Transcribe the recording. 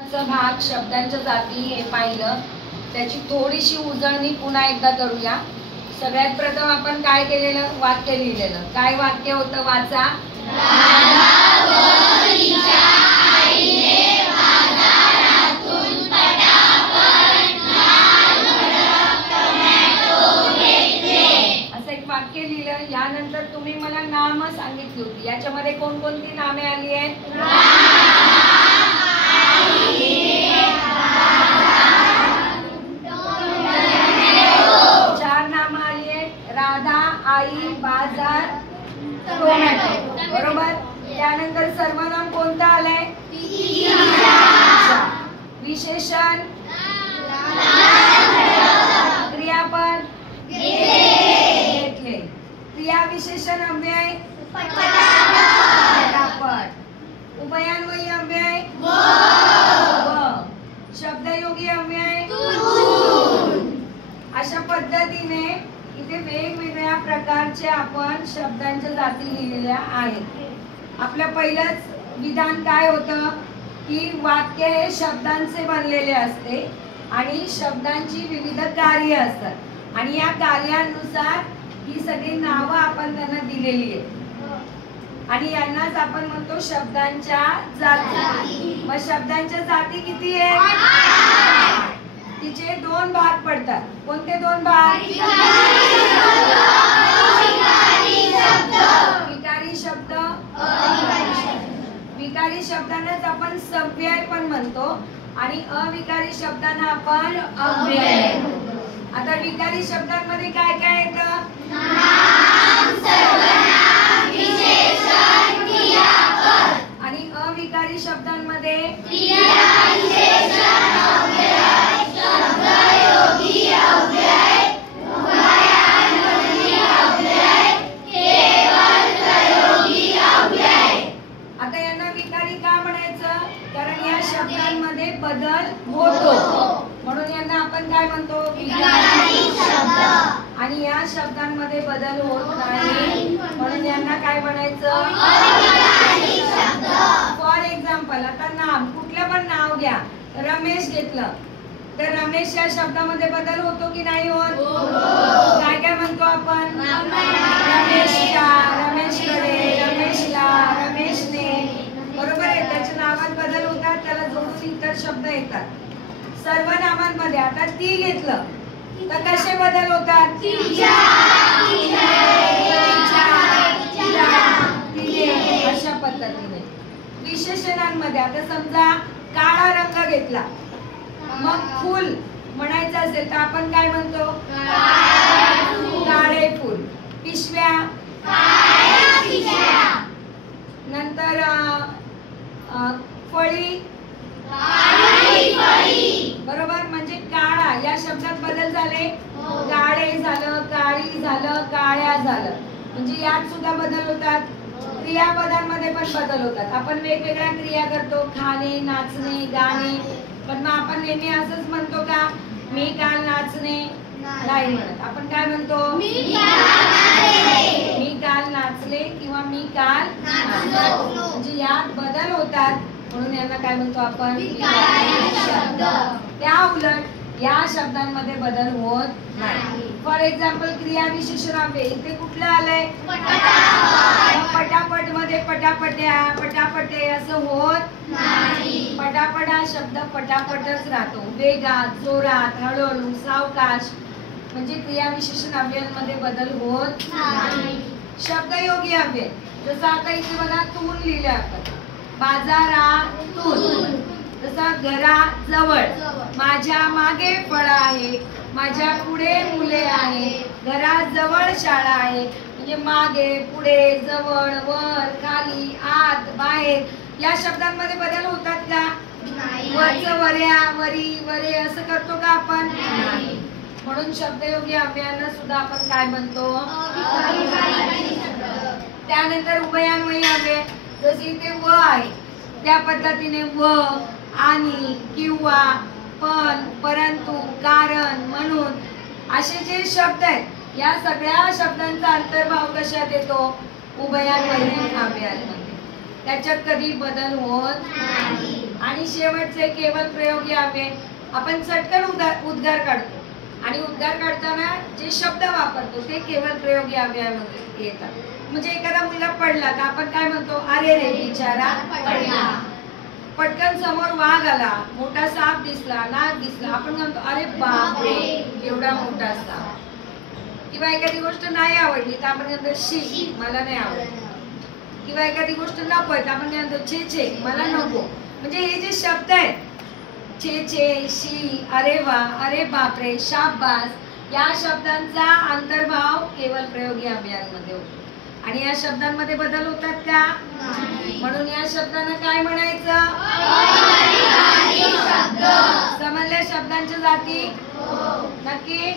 भाग शब्दांच्या जाती हे पाहिलं, त्याची थोडीशी उजळणी पुन्हा एकदा करूया। सगळ्यात प्रथम आपण काय केलेलं, वाक्य लिहिलेलं। काय वाक्य होतं, वाचा। असं एक वाक्य लिहिलं। यानंतर तुम्ही मला नाम सांगितली होती, याच्यामध्ये कोणकोणती नामे आली आहेत? चार नाम आली आहेत, राधा, आई, बाजार, टोमॅटो, बरोबर। त्यानंतर सर्वनाम कोणतं आलंय? विशेषण, क्रियापद घेतले, क्रिया विशेषण अव्यय पटापट, उभयान्वयी अव्यय शब्दयोगी अव्यय। अशा पद्धतीने इथे वेगवेगळ्या प्रकारचे आपण शब्दांच्या जाती लिहिलेल्या आहेत। आपलं पहिलंच विधान काय होतं की वाक्य हे शब्दांचे बनलेले असते आणि शब्दांची विविध कार्य असतात आणि या कार्यानुसार ही सगळी नावं आपण त्यांना दिलेली आहेत आणि यांनाच आपण म्हणतो शब्दांच्या जाती। मग शब्दांच्या जाती किती आहेत? तिचे दोन भाग पडतात। कोणते दोन भाग? विकारी शब्द, विकारी शब्दांनाच आपण सव्यय पण म्हणतो आणि अविकारी शब्दांना आपण अव्यय। आता विकारी शब्दांमध्ये काय काय येतं? आणि अविकारी शब्दांमध्ये आता यांना विकारी का म्हणायचं? कारण या शब्दांमध्ये बदल होतो म्हणून यांना आपण काय म्हणतो? विकारी शब्द। आणि या शब्दांमध्ये बदल होत नाही म्हणून यांना काय म्हणायचं? फॉर एक्झाम्पल, आता नाम, कुठलं पण नाव घ्या, रमेश घेतलं तर रमेश या शब्दामध्ये बदल होतो की नाही होत? काय काय म्हणतो आपण? रमेशच्या, रमेशकडे, रमेशला, रमेशने, बरोबर आहे। त्याच्या नावात बदल होतात, त्याला जोडून इतर शब्द येतात। सर्वनामांमध्ये आता ती घेतलं तर कसे बदल होतात? अशा पद्धतीने। विशेषणांमध्ये आता समजा काळा रंग घेतला, मग फुल म्हणायचं असेल तर आपण काय म्हणतो? काळे फुल। पिशव्या, नंतर फळी, बरोबर। म्हणजे काळा या शब्दात बदल झाले, काळे झालं, काळी झालं, काळ्या झालं, म्हणजे यात सुद्धा बदल होतात। क्रियापदांमध्ये पण बदल होतात। आपण वेगवेगळ्या क्रिया करतो, खाणे, नाचणे, गाणे, पण मग आपण नेहमी असंच म्हणतो का मी काल नाचणे? नाही म्हणत, आपण काय म्हणतो? मी काल नाचले किंवा मी काल नाचलो, म्हणजे यात बदल होतात म्हणून यांना काय म्हणतो आपण? शब्द। त्या उलट या शब्दांमध्ये बदल होत नाही। फॉर एक्झाम्पल क्रिया विशेषणाव्यय, इथे कुठलं आलंय? पटापट मध्ये पटापट्या, पटापटे असं होत नाही। पटापट हा शब्द पटापटच राहतो, वेगात, जोरात, हळूहळू, सावकाश, म्हणजे क्रिया विशेषण अव्ययांमध्ये बदल होत नाही। शब्दयोगी अव्यय, जसं आता इथे बघा तून लिहिले आपण, बाजारातून, जसं घराजवळ, माझ्या मागे फळ आहे, माझ्या पुढे मुले आहे, घराजवळ शाळा आहे, म्हणजे मागे, पुढे, जवळ, वर, खाली, आत, बाहेर या शब्दांमध्ये बदल होतात का? वरचं वऱ्या, वरी, वरे असं करतो का आपण? म्हणून शब्दयोगी अव्ययांना सुद्धा आपण काय म्हणतो? त्यानंतर उभयान्वयी अव्यय, जसे इथे व आहे त्या पद्धतीने व, आणि, किंवा, पण, परंतु, कारण, म्हणून असे जे शब्द आहेत या सगळ्या शब्दांचा अंतर्भाव कशात येतो? उभयान्वयी अव्ययांमध्ये। त्याच्यात कधी बदल होत नाही। आणि शेवटचे केवळ प्रयोगी अव्यय. आपण चटकन उद्गार काढतो आणि उद्गार काढताना जे शब्द वापरतो ते केवळ प्रयोगी अव्ययामध्ये येतात. म्हणजे एखादा मुलगा पडला तर आपण काय म्हणतो, अरे रे बिचारा पडला. पटकन समोर वाघ आला, मोठा साप दिसला, नाग दिसला, आपण म्हणतो अरे बापरे एवढा मोठा साप. किंवा एखादी गोष्ट नाही आवडली तर आपण म्हणतो शी मला नाही आवडली. किंवा एखादी गोष्ट नको आहे तर आपण म्हणतो छे छे मला नको. म्हणजे हे जे शब्द आहेत छे छे, शी, अरे वा, अरे बापरे, शाबास, या शब्दांचा अंतर्भाव केवळ प्रयोगी अव्ययांमध्ये होतो. आणि या शब्दांमध्ये बदल होतात का? म्हणून या शब्दांना काय म्हणायचं? समजल्या शब्दांच्या जाती? नक्की